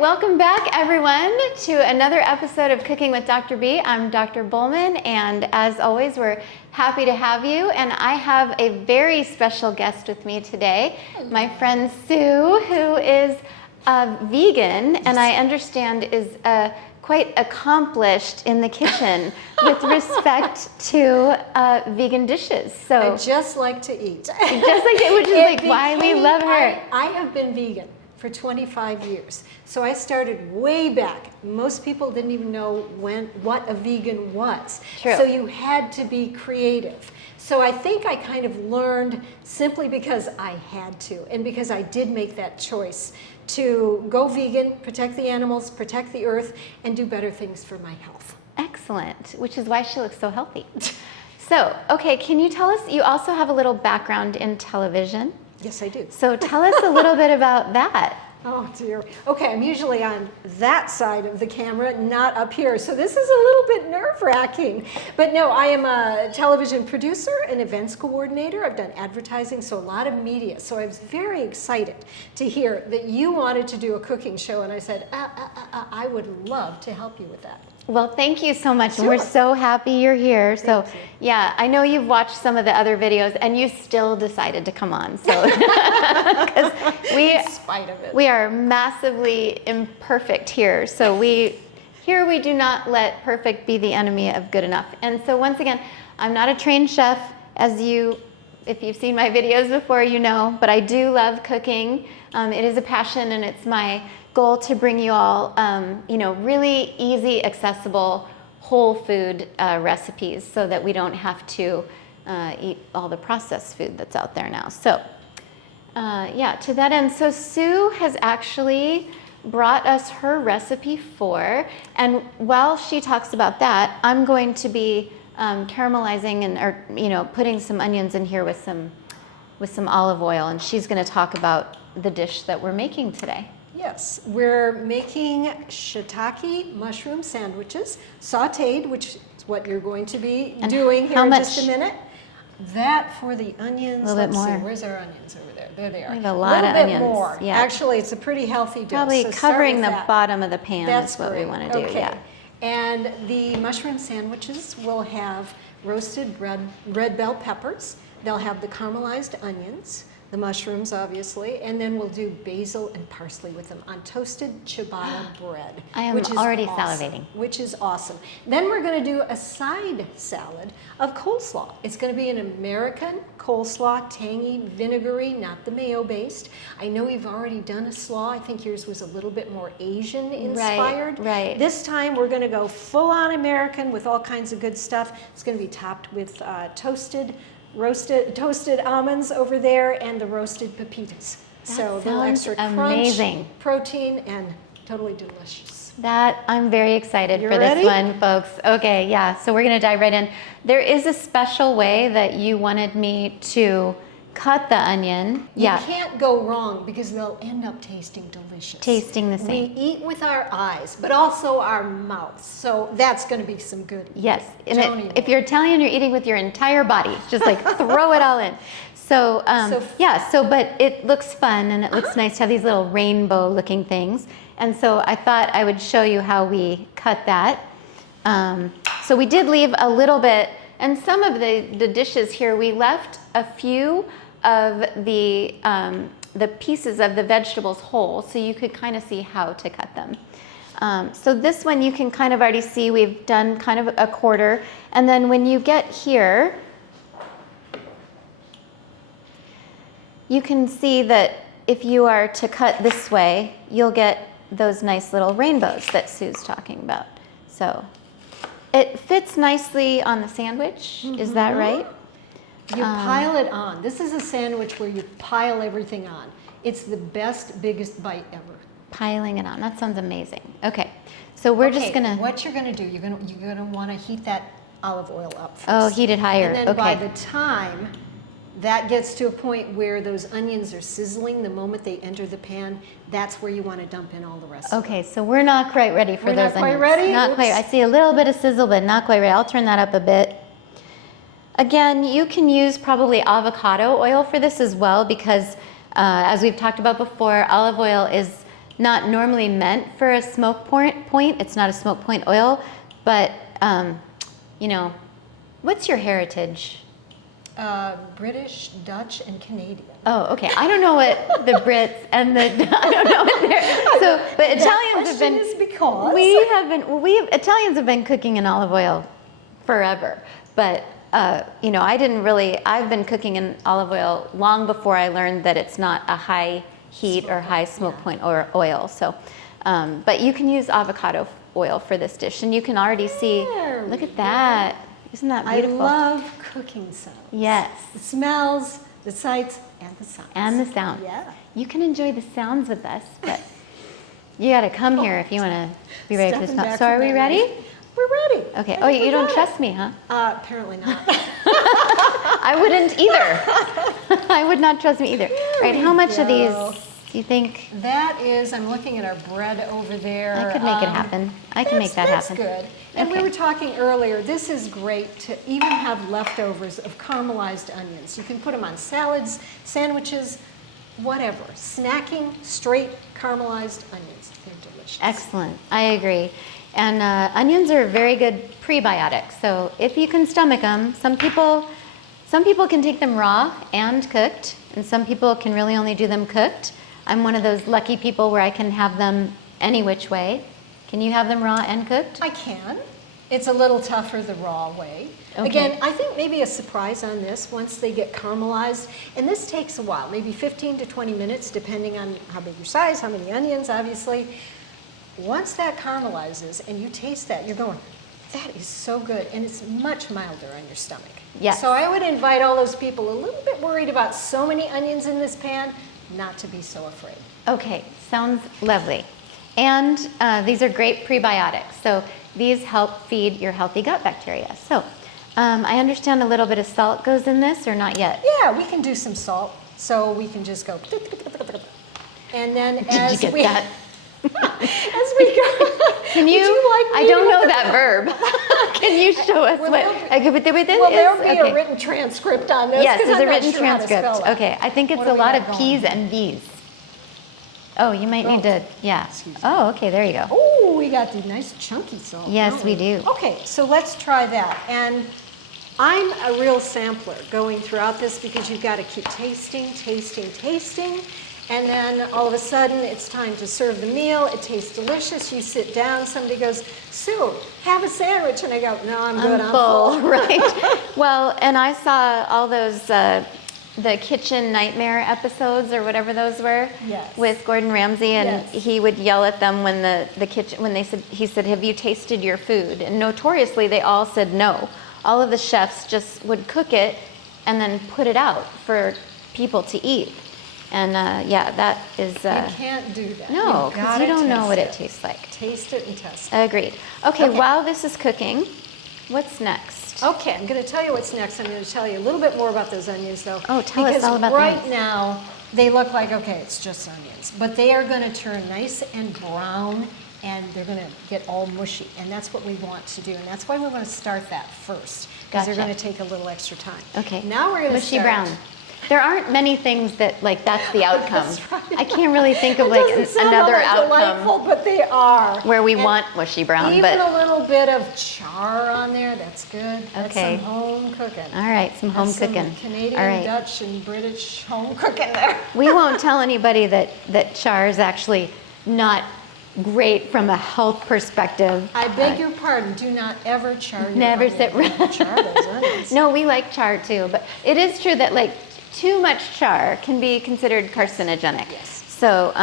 Welcome back, everyone, to another episode of Cooking with Dr. B. I'm Dr. Bollmann, and as always, we're happy to have you. And I have a very special guest with me today, my friend Sue, who is a vegan, and I understand is quite accomplished in the kitchen with respect to vegan dishes. So I just like to eat. Just like it, which is like why we love her. I have been vegan for 25 years. So I started way back. Most people didn't even know what a vegan was. True. So you had to be creative. So I think I kind of learned simply because I had to, and because I did make that choice to go vegan, protect the animals, protect the earth, and do better things for my health. Excellent, which is why she looks so healthy. So, okay, can you tell us, you also have a little background in television. Yes, I do. So tell us a little bit about that. Oh dear. Okay, I'm usually on that side of the camera, not up here. So this is a little bit nerve-wracking. But no, I am a television producer and events coordinator. I've done advertising, so a lot of media. So I was very excited to hear that you wanted to do a cooking show, and I said, I would love to help you with that. Well, thank you so much. Sure. We're so happy you're here. So, Thank you. yeah, I know you've watched some of the other videos, and you still decided to come on. So, because In spite of it. we are massively imperfect here. So we do not let perfect be the enemy of good enough. And so once again, I'm not a trained chef, if you've seen my videos before, you know, but I do love cooking. It is a passion, and it's my goal to bring you all, really easy, accessible, whole food recipes so that we don't have to eat all the processed food that's out there now. So, to that end, so Sue has actually brought us her recipe and while she talks about that, I'm going to be caramelizing putting some onions in here with some olive oil, and she's going to talk about the dish that we're making today. Yes, we're making shiitake mushroom sandwiches, sautéed, which is what you're going to be doing here in just a minute. That for the onions. A little bit Let's more. See, where's our onions over there? There they are. We have a lot of onions. More. Yeah. Actually, it's a pretty healthy dose. Probably so covering the that. bottom of the pan That's is what great. we want to do. Okay. Yeah. And the mushroom sandwiches will have roasted red bell peppers. They'll have the caramelized onions, the mushrooms, obviously, and then we'll do basil and parsley with them on toasted ciabatta bread. I am already salivating. Which is awesome. Then we're going to do a side salad of coleslaw. It's going to be an American coleslaw, tangy, vinegary, not the mayo-based. I know you've already done a slaw. I think yours was a little bit more Asian-inspired. Right. This time we're going to go full-on American with all kinds of good stuff. It's going to be topped with toasted almonds over there, and the roasted pepitas. So a little extra amazing. crunch, protein, and totally delicious. That I'm very excited You for ready? this one, folks. Okay, yeah. So we're gonna dive right in. There is a special way that you wanted me to cut the onion. You can't go wrong because they'll end up tasting delicious. Tasting the same. We eat with our eyes, but also our mouths. So that's going to be some good. Yes. And Tony if you're Italian, you're eating with your entire body. Just like throw it all in. So, but it looks fun, and it looks nice to have these little rainbow looking things. And so I thought I would show you how we cut that. So we did leave a little bit, and some of the dishes here, we left a few of the pieces of the vegetables whole, so you could kind of see how to cut them. So this one you can kind of already see we've done kind of a quarter, and then when you get here, you can see that if you are to cut this way, you'll get those nice little rainbows that Sue's talking about. So it fits nicely on the sandwich, is that right? You pile it on. This is a sandwich where you pile everything on. It's the best, biggest bite ever. Piling it on. That sounds amazing. Okay, so we're just gonna. What you're gonna do? You're gonna want to heat that olive oil up first. Oh, heat it higher. And then okay. by the time that gets to a point where those onions are sizzling, the moment they enter the pan, that's where you want to dump in all the rest. Okay, so we're not quite ready for We're those not quite onions. ready? Not Oops. quite. I see a little bit of sizzle, but not quite ready. I'll turn that up a bit. Again, you can use probably avocado oil for this as well because, as we've talked about before, olive oil is not normally meant for a smoke point. It's not a smoke point oil, but you know, what's your heritage? British, Dutch, and Canadian. Oh, okay. I don't know what the Brits and the I don't know what they're so, but Italians have been. Is because Italians have been cooking in olive oil forever, but you know, I've been cooking in olive oil long before I learned that it's not a high heat or high smoke point or oil. So, but you can use avocado oil for this dish, and you can already see. Look at that! Isn't that beautiful? I love cooking sounds. Yes. The smells, the sights, and the sounds. And the sounds. Yeah. You can enjoy the sounds with us, but you got to come here if you want to be ready for this. So, are we ready? We're ready. Okay. Oh, you don't trust me, huh? Apparently not. I wouldn't either. I would not trust me either. Right, how much of these do you think? That is, I'm looking at our bread over there. I could make it happen. I can make that happen. That's good. And we were talking earlier, this is great to even have leftovers of caramelized onions. You can put them on salads, sandwiches, whatever. Snacking, straight caramelized onions. They're delicious. Excellent. I agree. And onions are a very good prebiotic. So if you can stomach them, some people can take them raw and cooked, and some people can really only do them cooked. I'm one of those lucky people where I can have them any which way. Can you have them raw and cooked? I can. It's a little tougher the raw way. Okay. Again, I think maybe a surprise on this once they get caramelized, and this takes a while, maybe 15 to 20 minutes, depending on how big your size, how many onions, obviously. Once that caramelizes and you taste that, you're going, that is so good, and it's much milder on your stomach. Yes. So I would invite all those people a little bit worried about so many onions in this pan, not to be so afraid. Okay, sounds lovely. And these are great prebiotics. So these help feed your healthy gut bacteria. So I understand a little bit of salt goes in this, or not yet? Yeah, we can do some salt. So we can just go, and then Did you get that? As we go. Can you? I don't know that verb. Can you show us what? Well, there'll be a written transcript on this. Yes, there's a written sure how to spell transcript. it. Okay, I think it's What a do we lot got of going? P's and V's. Oh, you might need to, yeah. Oh, okay, there you go. Oh, we got the nice chunky salt. Yes, don't we do. Okay, so let's try that. And I'm a real sampler going throughout this because you've got to keep tasting, tasting, tasting. And then all of a sudden it's time to serve the meal. It tastes delicious. You sit down, somebody goes, Sue, have a sandwich. And I go, no, I'm good, I'm full. Right. Well, and I saw all those, the kitchen nightmare episodes or whatever those were. Yes. With Gordon Ramsay, and Yes. he would yell at them when the kitchen, when he said, have you tasted your food? And notoriously they all said no. All of the chefs just would cook it and then put it out for people to eat. And yeah, that is... You can't do that. No, You've because gotta you don't know taste what it tastes like. Taste it and test it. Agreed. Okay, Okay. while this is cooking, what's next? Okay, I'm going to tell you what's next. I'm going to tell you a little bit more about those onions, though. Oh, tell us all about the Because right onions. now, they look like, okay, it's just onions. But they are going to turn nice and brown, and they're going to get all mushy. And that's what we want to do. And that's why we want to start that first, because they're Gotcha. going to take a little extra time. Okay. Now we're going to Mushy start. brown. There aren't many things that, like, that's the outcome. That's right. I can't really think of, It like, doesn't sound another all that outcome delightful, but they are. where we And want mushy brown, even but... a little bit of char on there, that's good. That's Okay. some home cooking. All right, some home That's cooking. Some Canadian, All right. Dutch, and British home cooking there. We won't tell anybody that char is actually not great from a health perspective. I beg your pardon, do not ever char your Never onions. sit Don't char those onions. No, we like char too, but it is true that, like, too much char can be considered carcinogenic. Yes. So,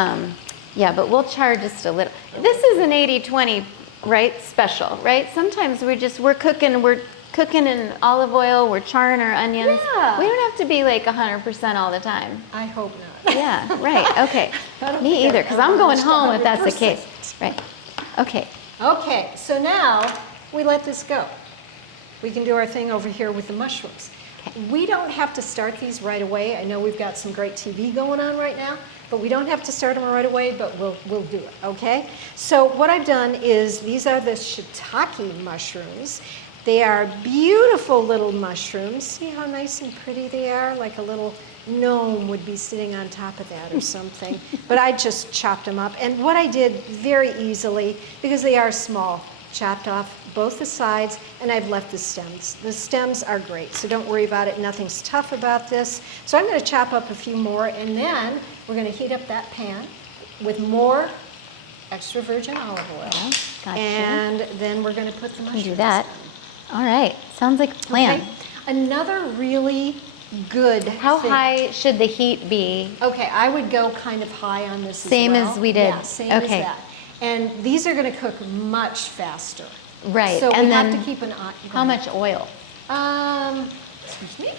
yeah, but we'll char just a little. This is an 80-20, right, special, right? Sometimes we're cooking in olive oil, we're charring our onions. Yeah. We don't have to be like 100% all the time. I hope not. Yeah, right, okay. I don't Me think either, I've because ever I'm going reached home if that's the 100%. case. Right, okay. Okay, so now we let this go. We can do our thing over here with the mushrooms. Okay. We don't have to start these right away. I know we've got some great TV going on right now, but we don't have to start them right away, but we'll do it, okay? So what I've done is, these are the Shiitake mushrooms. They are beautiful little mushrooms. See how nice and pretty they are? Like a little gnome would be sitting on top of that or something. But I just chopped them up. And what I did very easily, because they are small, chopped off both the sides, and I've left the stems. The stems are great, so don't worry about it. Nothing's tough about this. So I'm going to chop up a few more, and then we're going to heat up that pan with more extra virgin olive oil. Gotcha. And then we're going to put the mushrooms Do that. in. All right. Sounds like a plan. Okay. Another really good How thing. high should the heat be? Okay, I would go kind of high on this Same as well. as we did. Yeah, same as Okay. that. And these are going to cook much faster. Right. So and we then have to keep an eye. how much oil? Excuse me?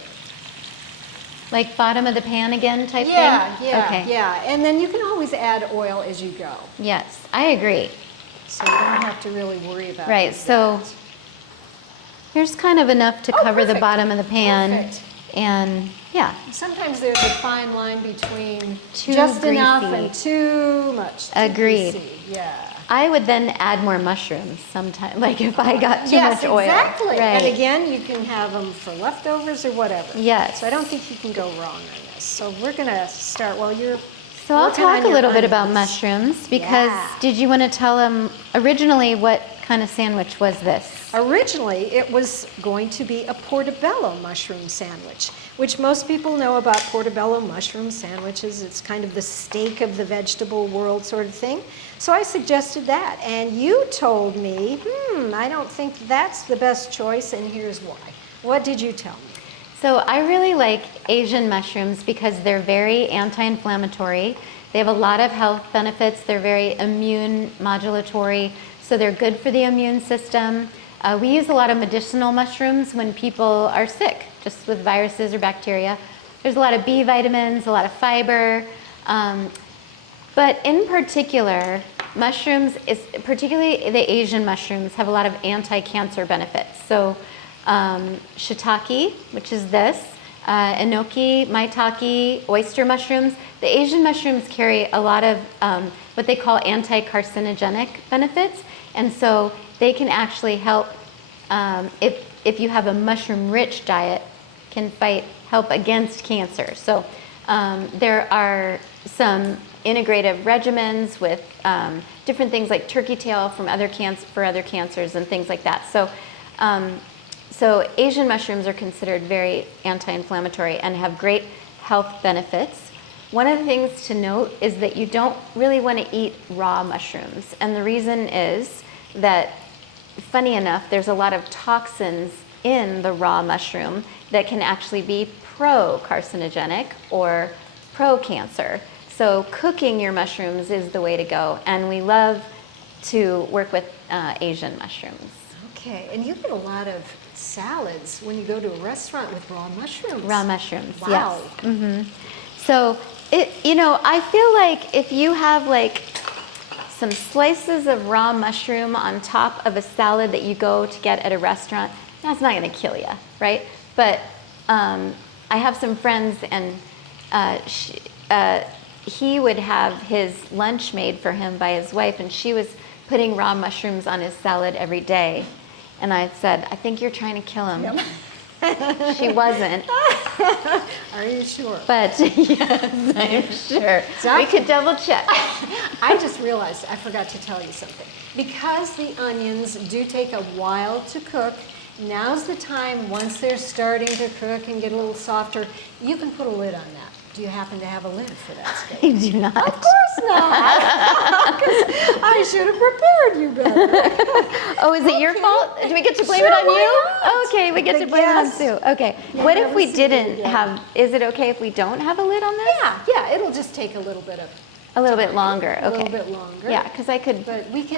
Like bottom of the pan again type Yeah, thing? yeah, Okay. yeah. And then you can always add oil as you go. Yes, I agree. So you don't have to really worry about Right, that. so here's kind of enough to cover the perfect. bottom of the pan. Perfect. And yeah, Sometimes there's a fine line between Too just enough greasy. and too much. Too Agreed. greasy. Yeah. I would then add more mushrooms sometime, like if I got too Yes, much oil. exactly. Right. And again, you can have them for leftovers or whatever. Yes. So I don't think you can go wrong on this. So we're going to start while you're So I'll working talk on a your little bit about onions. mushrooms because Yeah. did you want to tell them originally what kind of sandwich was this? Originally, it was going to be a portobello mushroom sandwich, which most people know about portobello mushroom sandwiches. It's kind of the steak of the vegetable world sort of thing. So I suggested that, and you told me, I don't think that's the best choice, and here's why. What did you tell me? So I really like Asian mushrooms because they're very anti-inflammatory. They have a lot of health benefits. They're very immune modulatory, so they're good for the immune system. We use a lot of medicinal mushrooms when people are sick, just with viruses or bacteria. There's a lot of B vitamins, a lot of fiber. But in particular, mushrooms, particularly the Asian mushrooms, have a lot of anti-cancer benefits. So Shiitake, which is this, enoki, maitake, oyster mushrooms. The Asian mushrooms carry a lot of what they call anti-carcinogenic benefits. And so they can actually help, if you have a mushroom-rich diet, can help against cancer. So there are some integrative regimens with different things like turkey tail for other cancers and things like that. So Asian mushrooms are considered very anti-inflammatory and have great health benefits. One of the things to note is that you don't really want to eat raw mushrooms. And the reason is that, funny enough, there's a lot of toxins in the raw mushroom that can actually be pro-carcinogenic or pro-cancer. So cooking your mushrooms is the way to go. And we love to work with Asian mushrooms. Okay, and you get a lot of salads when you go to a restaurant with raw mushrooms. Raw mushrooms, Wow. yes. Mm-hmm. So, I feel like if you have like some slices of raw mushroom on top of a salad that you go to get at a restaurant, that's not going to kill you, right? But I have some friends, and he would have his lunch made for him by his wife, and she was putting raw mushrooms on his salad every day. And I said, I think you're trying to kill him. Yep. She wasn't. Are you sure? But yes, I'm sure. We could double check. I just realized I forgot to tell you something. Because the onions do take a while to cook, now's the time, once they're starting to cook and get a little softer, you can put a lid on that. Do you happen to have a lid for that steak? I do not. Of course not. 'Cause I should have prepared you better. Oh, is it your fault? Do we get to blame Sure, it on why you? not? Okay, we get The to blame it on guest. Sue. Okay. You'll What if never we see me didn't again. have, is it okay if we don't have a lid on this? Yeah, it'll just take a little bit of A little bit longer, okay. A little bit longer. Yeah, because I could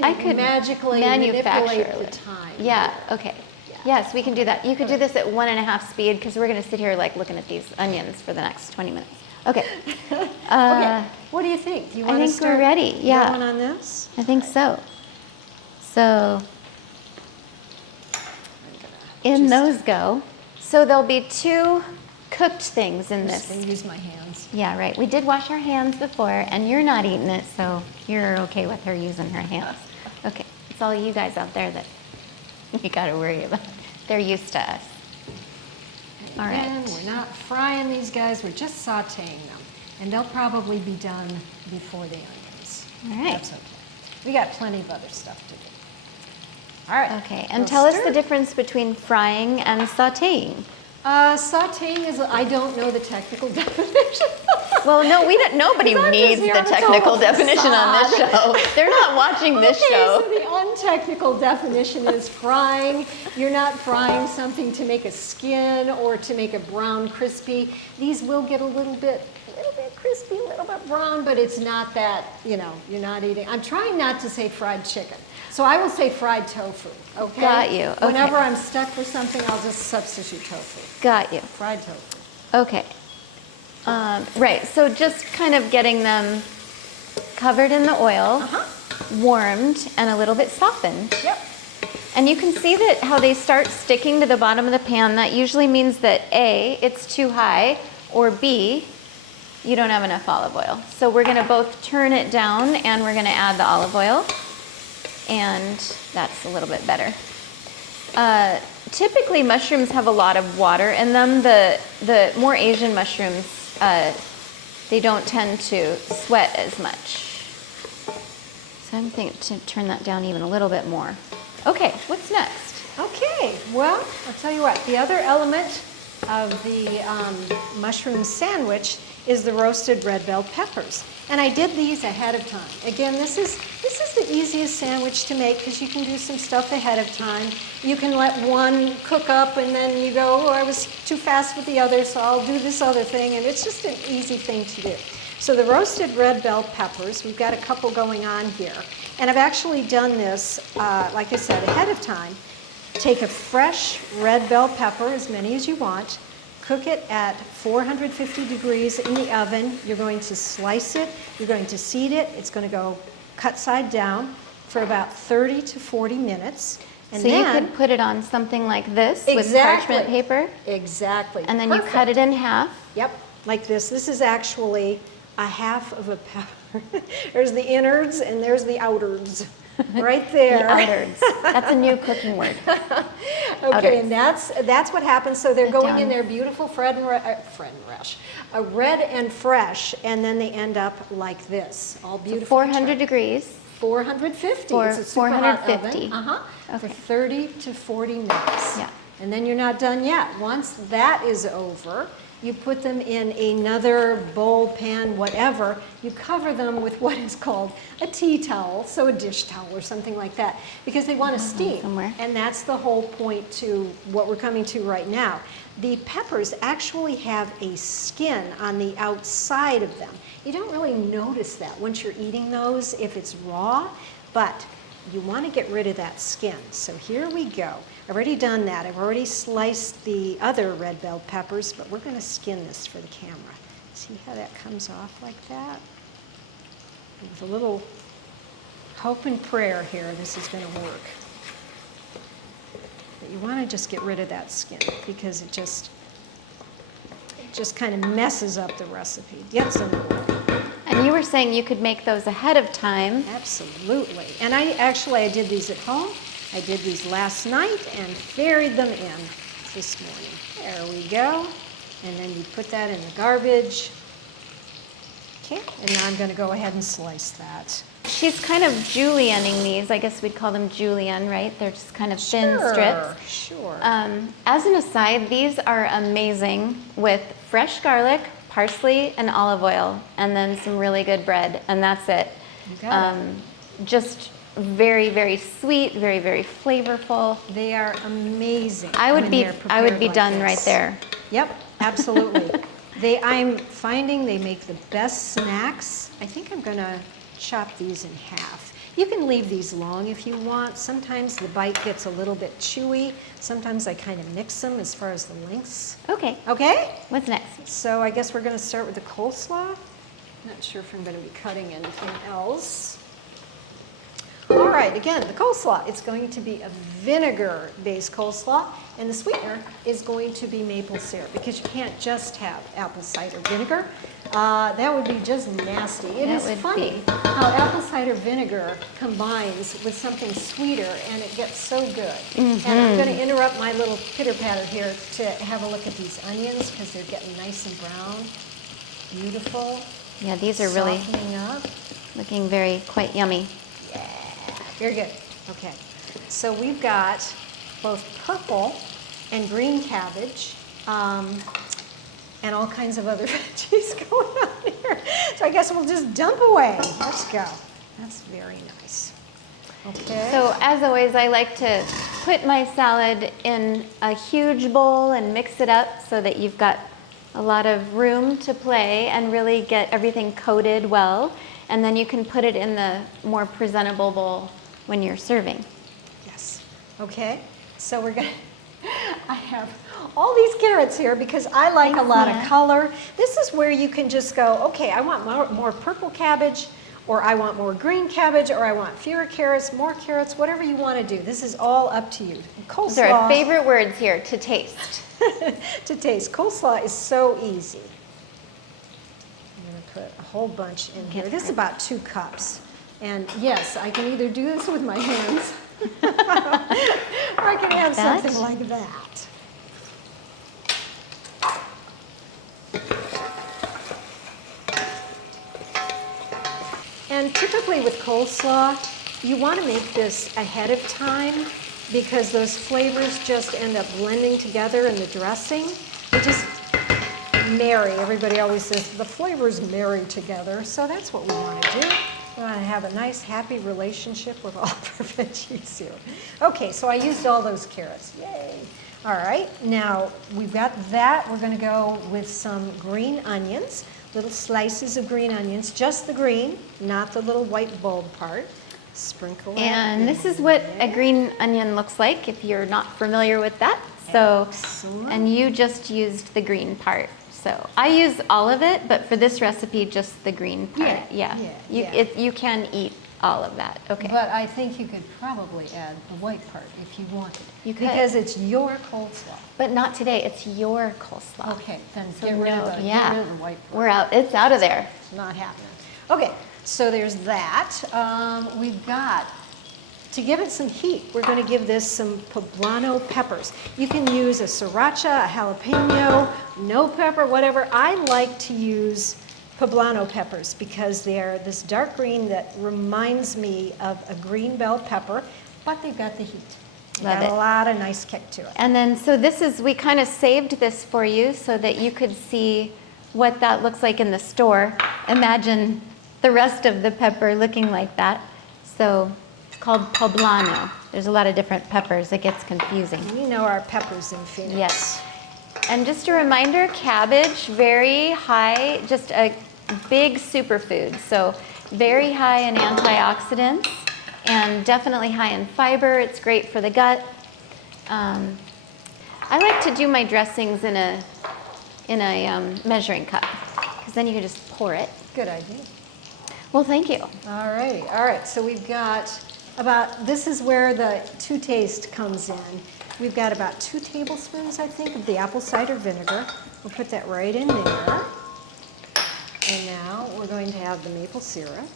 I could magically manufacture manipulate a the lid. time. Yeah, okay. Yeah. Yes, we can do that. You could do this at 1.5 speed because we're going to sit here like looking at these onions for the next 20 minutes. Okay. Okay. What do you think? Do you I want to think we're start ready, yeah. going on this? I think so. So in those go. So there'll be 2 cooked things in I'm just this. going to use my hands. Yeah, right. We did wash our hands before, and you're not eating it, so you're okay with her using her hands. Okay, it's all you guys out there that you got to worry about. They're used to us. All Again, right. we're not frying these guys, we're just sauteing them. And they'll probably be done before the onions. All right. That's okay. We got plenty of other stuff to do. All right. Okay, and We'll tell us stir. the difference between frying and sautéing. Sauteing is, I don't know the technical definition. Well, no, we don't, nobody 'Cause I'm just needs here the to technical total definition on this facade. show. They're not watching this Okay, show. so the untechnical definition is frying. You're not frying something to make a skin or to make a brown crispy. These will get a little bit crispy, a little bit brown, but it's not that, you know, you're not eating. I'm trying not to say fried chicken. So I will say fried tofu, okay? Got you, okay. Whenever I'm stuck with something, I'll just substitute tofu. Got you. Fried tofu. Okay. Right, so just kind of getting them covered in the oil, warmed, and a little bit softened. Yep. And you can see that how they start sticking to the bottom of the pan. That usually means that A, it's too high, or B, you don't have enough olive oil. So we're gonna both turn it down and we're gonna add the olive oil. And that's a little bit better. Typically mushrooms have a lot of water in them. The more Asian mushrooms, they don't tend to sweat as much. So I'm thinking to turn that down even a little bit more. Okay, what's next? Okay, well, I'll tell you what, the other element of the mushroom sandwich is the roasted red bell peppers. And I did these ahead of time. Again, this is the easiest sandwich to make because you can do some stuff ahead of time. You can let one cook up and then you go, oh, I was too fast with the other, so I'll do this other thing. And it's just an easy thing to do. So the roasted red bell peppers, we've got a couple going on here. And I've actually done this, like I said, ahead of time. Take a fresh red bell pepper, as many as you want, cook it at 450 degrees in the oven. You're going to slice it, you're going to seed it, it's going to go cut side down for about 30 to 40 minutes. And So then, you could put it on something like this with Exactly. parchment paper, Exactly. and then Perfect. you cut it in half. Yep, like this. This is actually a half of a pepper. There's the innards and there's the outards. Right there. The outards. That's a new cooking word. Okay, Outards. and that's what happens. So they're going in down. there beautiful red and fresh, and then they end up like this, all beautiful. 400 degrees. 450. For It's a super hot 450. oven. For Okay. 30 to 40 minutes. Yeah. And then you're not done yet. Once that is over, you put them in another bowl, pan, whatever. You cover them with what is called a tea towel, so a dish towel or something like that, because they want to steam. somewhere. And that's the whole point to what we're coming to right now. The peppers actually have a skin on the outside of them. You don't really notice that once you're eating those if it's raw, but you want to get rid of that skin. So here we go. I've already done that. I've already sliced the other red bell peppers, but we're going to skin this for the camera. See how that comes off like that? With a little hope and prayer here, this is going to work. But you want to just get rid of that skin because it just kind of messes up the recipe. Gets in the way. And you were saying you could make those ahead of time. Absolutely. And I did these at home. I did these last night and buried them in this morning. There we go. And then you put that in the garbage. Okay, and now I'm going to go ahead and slice that. She's kind of julienning these. I guess we'd call them julienne, right? They're just kind of thin strips. Sure. As an aside, these are amazing with fresh garlic, parsley, and olive oil, and then some really good bread, and that's it. You got it. Just very, very sweet, very, very flavorful. They are amazing. I would when be they're prepared like done this. right there. Yep, absolutely. I'm finding they make the best snacks. I think I'm going to chop these in half. You can leave these long if you want. Sometimes the bite gets a little bit chewy. Sometimes I kind of mix them as far as the lengths. Okay, Okay? what's next? So I guess we're going to start with the coleslaw. Not sure if I'm going to be cutting anything else. All right, again, the coleslaw, it's going to be a vinegar-based coleslaw, and the sweetener is going to be maple syrup, because you can't just have apple cider vinegar. That would be just nasty. It is funny how apple cider vinegar combines with something sweeter, and it gets so good. And I'm going to interrupt my little pitter-patter here to have a look at these onions, because they're getting nice and brown. Beautiful. Yeah, these are really softening up. looking quite yummy. Yeah, very good. Okay, so we've got both purple and green cabbage, and all kinds of other veggies going on here. So I guess we'll just dump away. Let's go. That's very nice. Okay. So as always, I like to put my salad in a huge bowl and mix it up so that you've got a lot of room to play and really get everything coated well. And then you can put it in the more presentable bowl when you're serving. Yes. Okay. So we're going to, I have all these carrots here because I like a lot of color. This is where you can just go, okay, I want more purple cabbage, or I want more green cabbage, or I want fewer carrots, more carrots, whatever you want to do. This is all up to you. Coleslaw. Those are our favorite words here, to taste. To taste. Coleslaw is so easy. I'm going to put a whole bunch in here. This is about 2 cups. And yes, I can either do this with my hands, or I can have something like that. And typically with coleslaw, you want to make this ahead of time because those flavors just end up blending together in the dressing. They just marry. Everybody always says the flavors marry together, so that's what we want to do. We want to have a nice, happy relationship with all of our veggies here. Okay, so I used all those carrots. Yay! All right, now we've got that. We're going to go with some green onions, little slices of green onions, just the green, not the little white bulb part. Sprinkle it. And this is what a green onion looks like if you're not familiar with that. So, excellent. And you just used the green part. So I use all of it, but for this recipe, just the green part. You can eat all of that. Okay. But I think you could probably add the white part if you wanted. You could. Because it's your coleslaw. But not today. It's your coleslaw. Okay, then So get rid of the white part. We're out. It's out of there. It's not happening. Okay, so there's that. We've got, to give it some heat, we're going to give this some poblano peppers. You can use a sriracha, a jalapeno, no pepper, whatever. I like to use poblano peppers because they're this dark green that reminds me of a green bell pepper, but they've got the heat. Love it. A lot of nice kick to it. And then, so this is, we kind of saved this for you so that you could see what that looks like in the store. Imagine the rest of the pepper looking like that. So it's called poblano. There's a lot of different peppers. It gets confusing. We know our peppers in Phoenix. Yes. And just a reminder, cabbage, very high, just a big superfood. So very high in antioxidants and definitely high in fiber. It's great for the gut. I like to do my dressings in a measuring cup because then you can just pour it. Good idea. Well, thank you. All right, so we've got this is where the to taste comes in. We've got about 2 tablespoons, I think, of the apple cider vinegar. We'll put that right in there. And now we're going to have the maple syrup.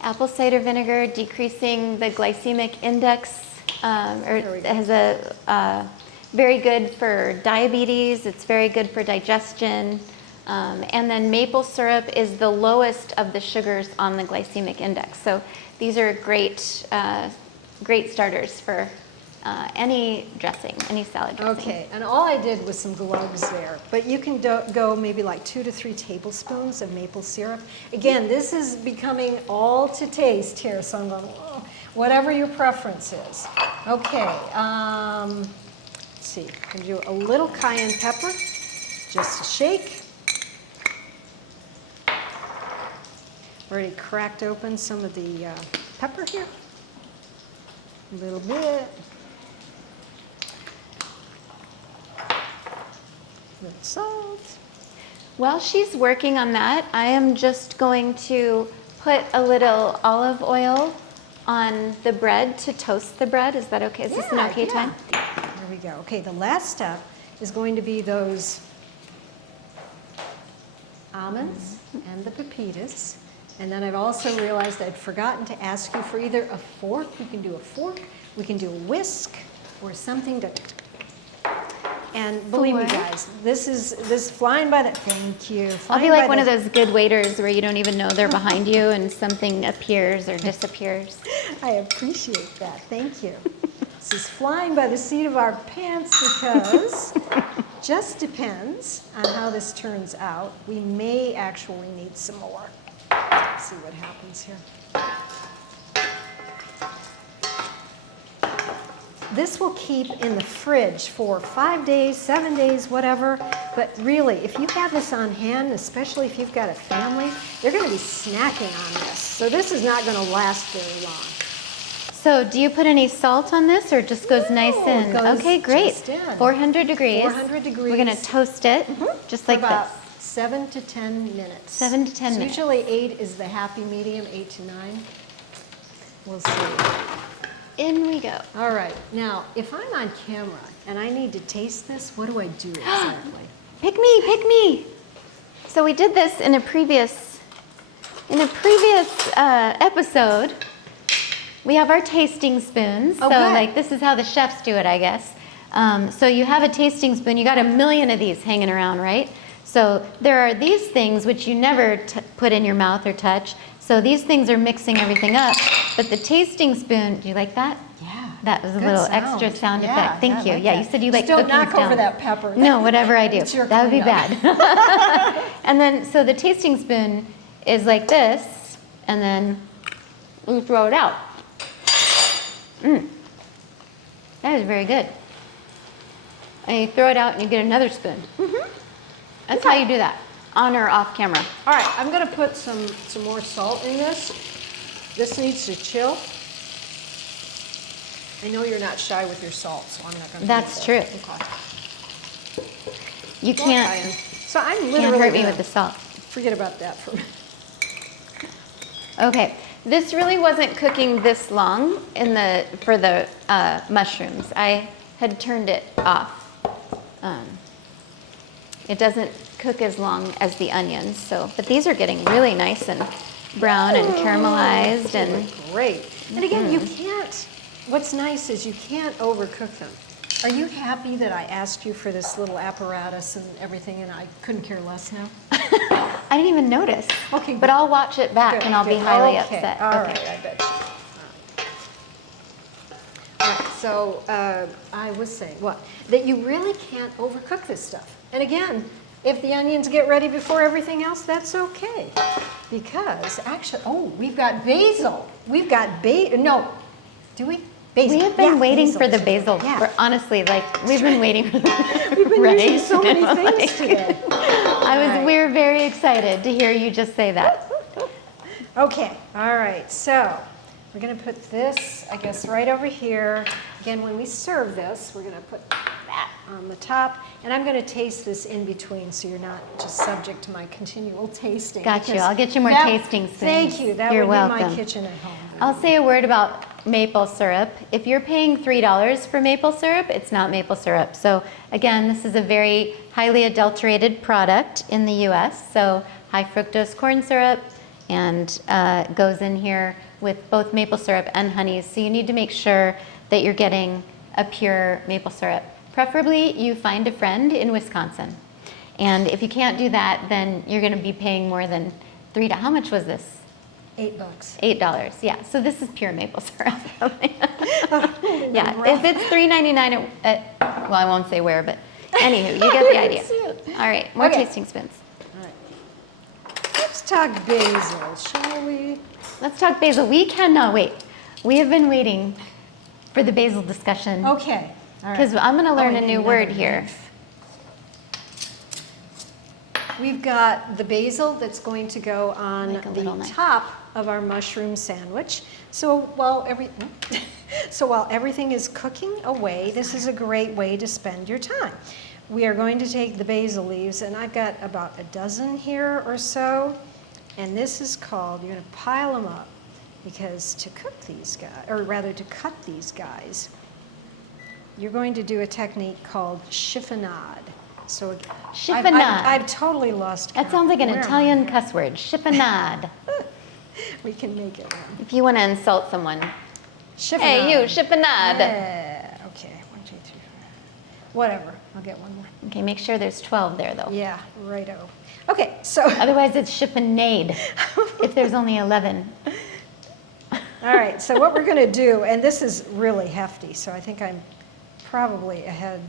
Apple cider vinegar decreasing the glycemic index, has a very good for diabetes. It's very good for digestion. And then maple syrup is the lowest of the sugars on the glycemic index. So these are great, great starters for any dressing, any salad dressing. Okay, and all I did was some gloves there, but you can go maybe like 2 to 3 tablespoons of maple syrup. Again, this is becoming all to taste here, so I'm going, whatever your preference is. Okay, let's see, I'm going to do a little cayenne pepper, just a shake. Already cracked open some of the pepper here, a little bit. Little salt. While she's working on that, I am just going to put a little olive oil on the bread to toast the bread. Is that okay? Is this an okay time? There we go. Okay, the last step is going to be those almonds and the pepitas. And then I've also realized I'd forgotten to ask you for either a fork. We can do a fork, we can do a whisk, or something to... And believe me, guys, this is flying by the... Thank you. I'll be like one of those good waiters where you don't even know they're behind you and something appears or disappears. I appreciate that. Thank you. This is flying by the seat of our pants because just depends on how this turns out. We may actually need some more. Let's see what happens here. This will keep in the fridge for 5 days, 7 days, whatever. But really, if you have this on hand, especially if you've got a family, they're going to be snacking on this. So this is not going to last very long. So do you put any salt on this or it just goes nice in? It goes Okay, great. just in. 400 degrees. 400 degrees. We're going to toast it just like for about this. 7 to 10 minutes. 7 to 10 minutes. Usually 8 is the happy medium, 8 to 9. We'll see. In we go. All right. Now, if I'm on camera and I need to taste this, what do I do exactly? Pick me, pick me. So we did this in a previous episode. We have our tasting spoons. So Okay. like this is how the chefs do it, I guess. So you have a tasting spoon. You got a million of these hanging around, right? So there are these things which you never put in your mouth or touch. So these things are mixing everything up. But the tasting spoon, do you like that? Yeah. That was a Good little sound. extra sound Yeah, effect. Thank yeah, I you. like Yeah, that. you said you like Just don't cookies knock over down. that pepper. No, whatever I do. It's your That would be cleanup. bad. And then, so the tasting spoon is like this, and then you throw it out. That is very good. And you throw it out and you get another spoon. That's how you do that, on or off camera. All right, I'm going to put some more salt in this. This needs to chill. I know you're not shy with your salt, so I'm not going to. That's true. Okay. You can't, So I'm can't literally hurt me gonna with the salt. forget about that for a minute. Okay, this really wasn't cooking this long for the mushrooms. I had turned it off. It doesn't cook as long as the onions, but these are getting really nice and brown and caramelized and Great. And again, you can't. What's nice is you can't overcook them. Are you happy that I asked you for this little apparatus and everything, and I couldn't care less now? I didn't even notice. Okay, but I'll watch it back Good, and I'll be good. highly Okay, upset. All Okay. right, I bet you. All right, so I was saying, what? That you really can't overcook this stuff. And again, if the onions get ready before everything else, that's okay. Because actually, we've got basil. We've got no, do we? Basil. We have been waiting basil. for the basil Yeah. for honestly, like we've been waiting for We've been right? using so many things Like, today. We're very excited to hear you just say that. Okay, all right, so we're gonna put this, I guess, right over here. Again, when we serve this, we're gonna put that on the top, and I'm gonna taste this in between so you're not just subject to my continual tasting. Got you. because I'll get you more that- tasting spoons. Thank you, that You're would be my welcome. kitchen at home. I'll say a word about maple syrup. If you're paying $3 for maple syrup, it's not maple syrup. So again, this is a very highly adulterated product in the US. So high fructose corn syrup and goes in here with both maple syrup and honeys. So you need to make sure that you're getting a pure maple syrup. Preferably you find a friend in Wisconsin. And if you can't do that, then you're gonna be paying more than $3. How much was this? $8. $8, yeah. So this is pure maple syrup. Yeah, if it's $3.99, well, I won't say where, but anywho, you get the idea. All right, more Okay. tasting spoons. All right. Let's talk basil, shall we? Let's talk basil. We cannot wait. We have been waiting for the basil discussion Okay, all right. because I'm going to learn Oh, a I new need word another here. knife. We've got the basil that's going to go on Like a little the knife. top of our mushroom sandwich. So while everything is cooking away, this is a great way to spend your time. We are going to take the basil leaves, and I've got about a dozen here or so, and this is called, you're going to pile them up, because to cook these guys, or rather to cut these guys, you're going to do a technique called chiffonade. So Chiffonade. I've totally lost count. That sounds like an Where am I Italian here? cuss word. Chiffonade. We can make it one. If you want to insult someone. Chiffonade. Hey, you, chiffonade. Yeah. Okay, 1, 2, 3, 4. Whatever. I'll get one more. Okay, make sure there's 12 there, though. Yeah, righto. Okay, so. Otherwise, it's chiffonade if there's only 11. All right, so what we're going to do, and this is really hefty, so I think I'm probably ahead.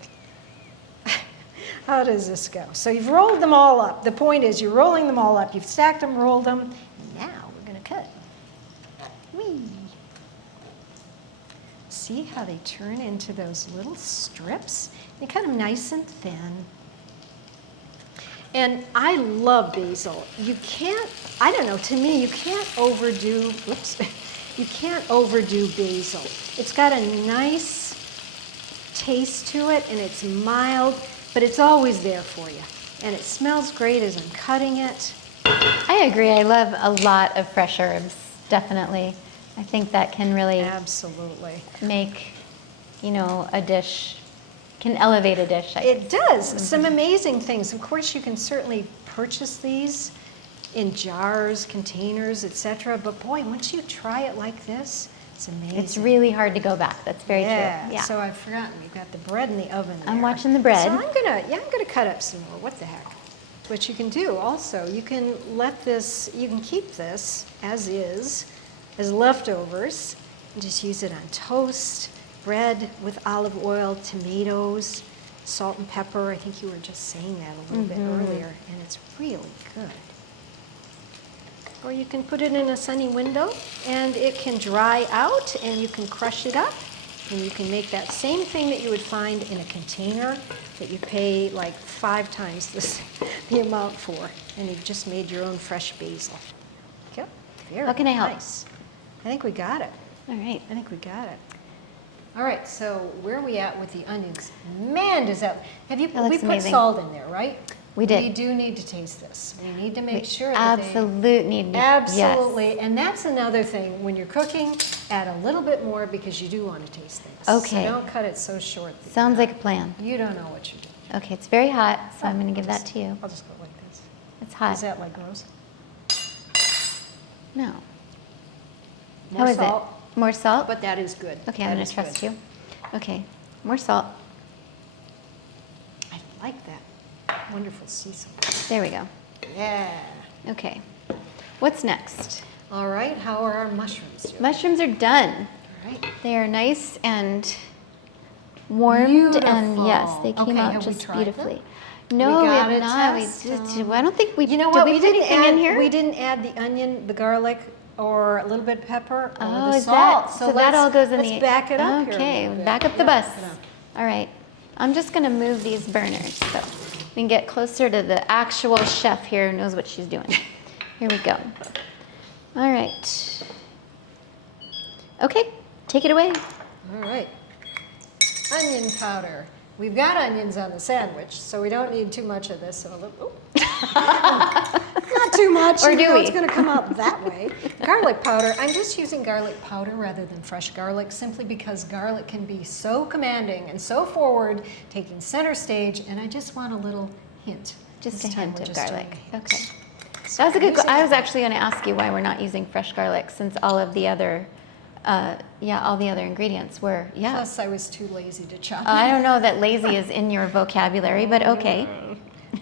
How does this go? So you've rolled them all up. The point is you're rolling them all up. You've stacked them, rolled them. Now we're going to cut. Whee! See how they turn into those little strips? They're kind of nice and thin. And I love basil. You can't, I don't know, to me, you can't overdo, whoops, you can't overdo basil. It's got a nice taste to it, and it's mild, but it's always there for you. And it smells great as I'm cutting it. I agree. I love a lot of fresh herbs, definitely. I think that can really Absolutely. make, you know, a dish, can elevate a dish. It does. Some amazing things. Of course, you can certainly purchase these in jars, containers, etc. But boy, once you try it like this, it's amazing. It's really hard to go back. That's very true. Yeah. So I've forgotten. We've got the bread in the oven there. I'm watching the bread. So I'm gonna cut up some more. What the heck? What you can do also, you can you can keep this as is, as leftovers, and just use it on toast, bread with olive oil, tomatoes, salt and pepper. I think you were just saying that a little bit earlier, and it's really good. Or you can put it in a sunny window and it can dry out and you can crush it up and you can make that same thing that you would find in a container that you pay like 5 times the amount for, and you've just made your own fresh basil. Yep, very How can I help? nice. I think we got it. All right. I think we got it. All right, so where are we at with the onions? Man, does that, we looks put amazing. salt in there, right? We did. We do need to taste this. We need to make sure that Absolutely. Absolutely, Yes. and that's another thing. When you're cooking, add a little bit more because you do want to taste things. Okay. So don't cut it so short. that Sounds like a plan. you don't know what you're doing. Okay, it's very hot, so I'm going to give that to you. I'll just go like this. It's hot. Is that like gross? No. More How is salt, it? More salt? but that is good. Okay, I'm going to trust you. Okay, more salt. I like that. Wonderful sea salt. There we go. Yeah. Okay. What's next? All right, how are our mushrooms doing? Mushrooms are done. All right. They are nice and warmed, and Beautiful. yes, they came Okay, out have we just tried beautifully. them? No, we gotta have not. test I don't think we. You know did what? we put anything in here? We didn't add the onion, the garlic, or a little bit of pepper, or Oh, the is salt. that so? That all goes in the. Let's back it up here a Okay, little bit. back up the Yeah, bus. get up. All right, I'm just gonna move these burners so we can get closer to the actual chef here who knows what she's doing. Here we go. All right. Okay, take it away. All right. Onion powder. We've got onions on the sandwich, so we don't need too much of this. Not too much. Or you do know we? It's going to come out that way. Garlic powder. I'm just using garlic powder rather than fresh garlic, simply because garlic can be so commanding and so forward, taking center stage, and I just want a little hint. Just This a time hint we're of just garlic. doing a hint. Okay. So That was a good. using I was actually going to ask you why we're not using fresh garlic, since all of the other, all the other ingredients were. Yeah. Plus, I was too lazy to chop. I don't know that lazy is in your vocabulary, but okay.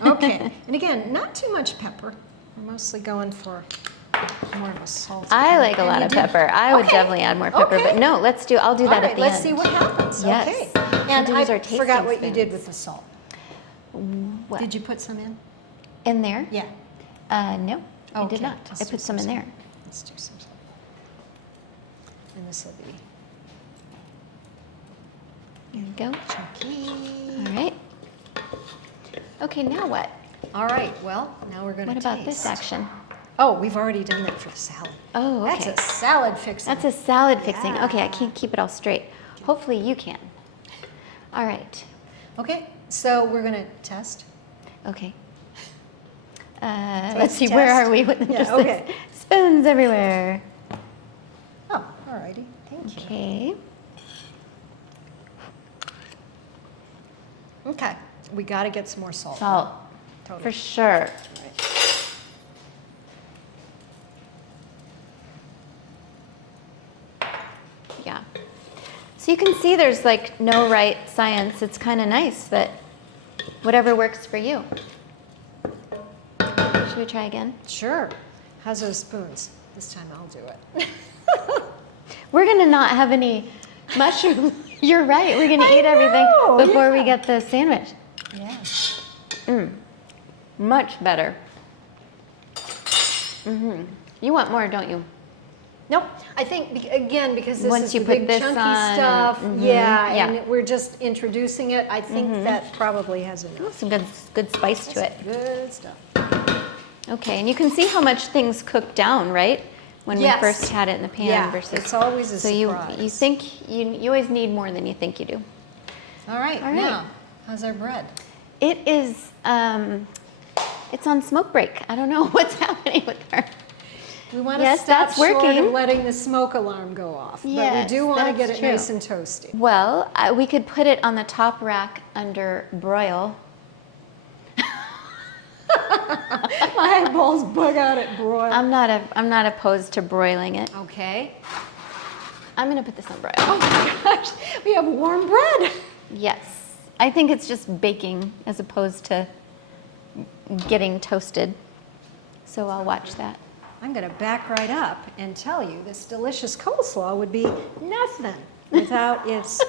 Okay. And again, not too much pepper. We're mostly going for more of a salty. I like a And lot you of did- pepper. I would Okay. definitely add more pepper, Okay. but no, I'll do All that right, at the let's end. see what happens. Yes. Okay. We'll And use our I tasting forgot what you did spoons. with the salt. What? Did you put some in? In there? Yeah. No, I Okay, did not. let's I do put some in there. Let's do some salt. And this will be There you go. chunky. All right. Okay, now what? All right, well, now we're going to What about this action? Oh, we've already done that for the salad. Oh, okay. That's a salad fixing. That's a salad fixing. Okay, I Yeah. can't keep it all straight. Hopefully you can. All right. Okay, so we're going to test. Okay. Let's see, where test. are we with Yeah, just okay. spoons everywhere? All righty, thank you. Okay. Okay, we got to get some more salt. Salt, Totally. for sure. Right. Yeah. So you can see there's like no right science. It's kind of nice that whatever works for you. Should we try again? Sure. How's those spoons? This time I'll do it. We're gonna not have any mushrooms. You're right. We're gonna eat everything before we get the sandwich. Yeah. Much better. You want more, don't you? Nope. I think, again, because this Once is you the put big this chunky on, stuff, yeah. and we're just introducing it, I think that probably has enough. Some good spice to it. Good stuff. Okay, and you can see how much things cook down, right? When Yes. we first had it in the pan Yeah, versus. it's always a so surprise. you think you always need more than you think you do. All right, All right. now, how's our bread? It is. It's on smoke break. I don't know what's happening with her. We want to Yes, stop that's short working. of letting the smoke alarm go off, but Yes, we do want to that's get it true. nice and toasty. Well, we could put it on the top rack under broil. My eyeballs bug out at broil. I'm not opposed to broiling it. Okay. I'm gonna put this on broil. Oh my gosh, we have warm bread. Yes, I think it's just baking as opposed to getting toasted. So I'll watch that. I'm going to back right up and tell you this delicious coleslaw would be nothing without its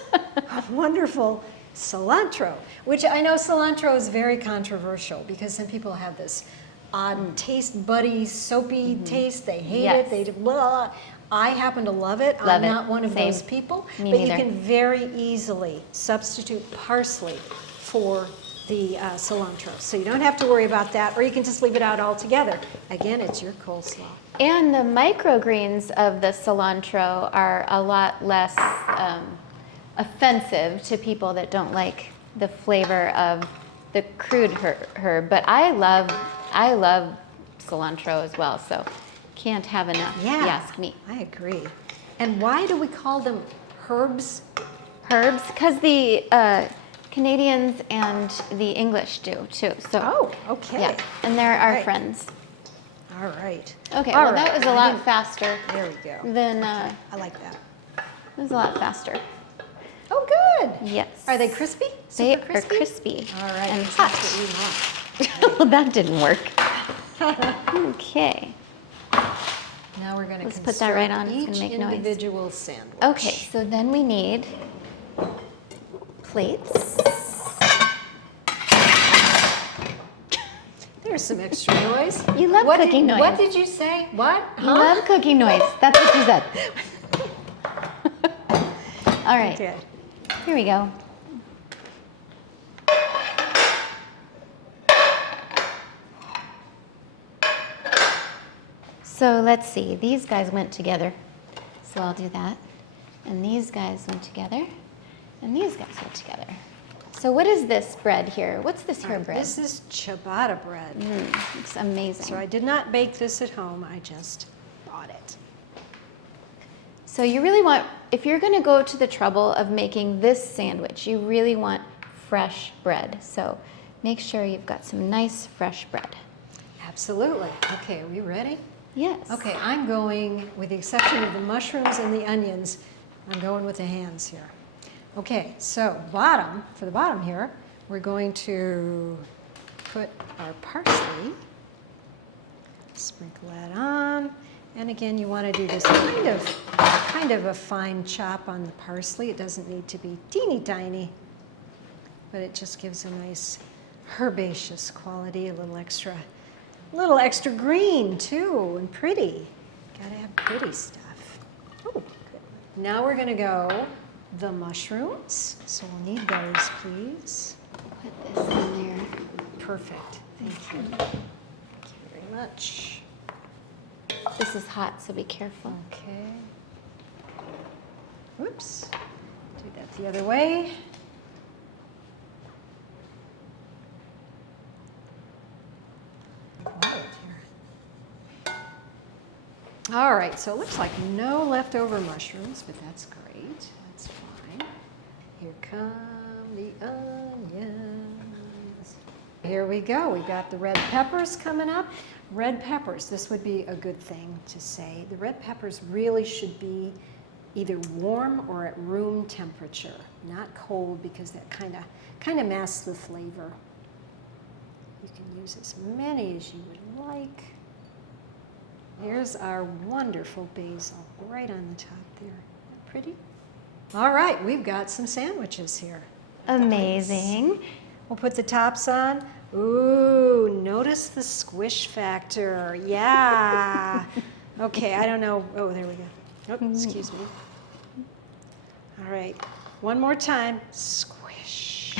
wonderful cilantro, which I know cilantro is very controversial because some people have this odd taste buddy, soapy taste. They hate Yes. it. They blah. I happen to love it. Love I'm it. not one of Same. those people. Me but neither. you can very easily substitute parsley for the cilantro. So you don't have to worry about that, or you can just leave it out altogether. Again, it's your coleslaw. And the microgreens of the cilantro are a lot less offensive to people that don't like the flavor of the crude herb. But I love cilantro as well, so can't have enough. if you ask me. I agree. And why do we call them herbs? Herbs, because the Canadians and the English do too. So Oh, okay. yeah, and they're our Right. friends. All right. Okay, All well right. that was a lot faster There we go. than I like that. it was a lot faster. Oh, good. Yes. Are they crispy? They Super are crispy All right. and That's hot. what we want. Well, that didn't work. Okay. Now we're going to Let's put that right on. It's each gonna make noise. individual sandwich. Okay, so then we need plates. There's some extra noise. You love What cooking noise. What did you say? What? You love cooking noise. That's what you said. All right, Okay. here we go. So let's see, these guys went together. So I'll do that. And these guys went together. And these guys went together. So what is this bread here? What's this here bread? This is ciabatta bread. It's amazing. So I did not bake this at home. I just bought it. So you really want, if you're going to go to the trouble of making this sandwich, you really want fresh bread. So make sure you've got some nice fresh bread. Absolutely. Okay, are we ready? Yes. Okay, I'm going, with the exception of the mushrooms and the onions, I'm going with the hands here. Okay, so for the bottom here, we're going to put our parsley, sprinkle that on, and again, you want to do this kind of a fine chop on the parsley. It doesn't need to be teeny tiny, but it just gives a nice herbaceous quality, a little extra green too, and pretty. Gotta have pretty stuff. Oh, good. Now we're gonna go the mushrooms. So we'll need those, please. Put this in there. Perfect. Thank you. Thank you very much. This is hot, so be careful. Okay. Whoops. Do that the other way. Quiet here. All right, so it looks like no leftover mushrooms, but that's great. That's fine. Here come the onions. Here we go. We got the red peppers coming up. Red peppers, this would be a good thing to say. The red peppers really should be either warm or at room temperature, not cold, because that kind of masks the flavor. You can use as many as you would like. Here's our wonderful basil right on the top there. Isn't that pretty? All right, we've got some sandwiches here. Amazing. We'll put the tops on. Ooh, notice the squish factor. Yeah. Okay, I don't know. Oh, there we go. Oh, excuse me. All right, one more time. Squish.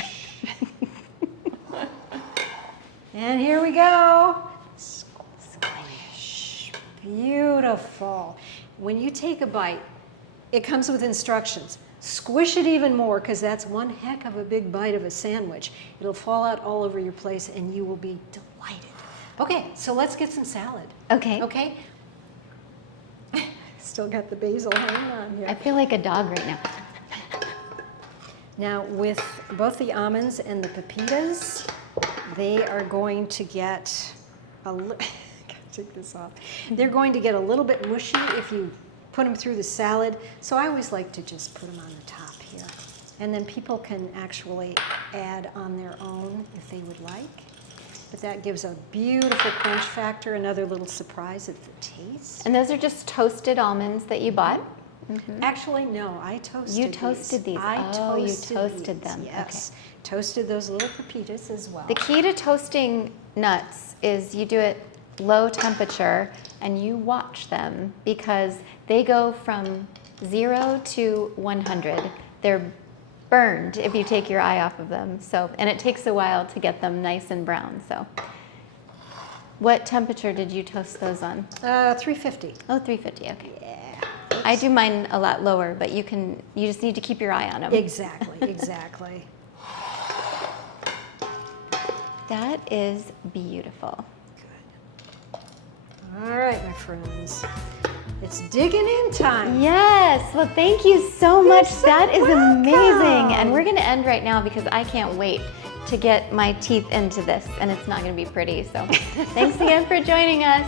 And here we go. Squish. Beautiful. When you take a bite, it comes with instructions. Squish it even more, because that's one heck of a big bite of a sandwich. It'll fall out all over your place and you will be delighted. Okay, so let's get some salad. Okay. Okay? Still got the basil hanging on here. I feel like a dog right now. Now, with both the almonds and the pepitas, they are going to get a little, take this off. They're going to get a little bit mushy if you put them through the salad. So I always like to just put them on the top here. And then people can actually add on their own if they would like. But that gives a beautiful crunch factor, another little surprise at the taste. And those are just toasted almonds that you bought? Mm-hmm. Actually, no, I toasted these. You toasted these. Oh, you toasted them. Yes. Okay. Toasted those little pepitas as well. The key to toasting nuts is you do it low temperature and you watch them, because they go from 0 to 100. They're burned if you take your eye off of them. So, and it takes a while to get them nice and brown. So, what temperature did you toast those on? 350. Oh, 350. Okay. Yeah. I do mine a lot lower, but you just need to keep your eye on them. Exactly, exactly. That is beautiful. Good. All right, my friends. It's digging in time. Yes. Well, thank you so much. so That is welcome. amazing. And we're going to end right now because I can't wait to get my teeth into this, and it's not going to be pretty. So thanks again for joining us.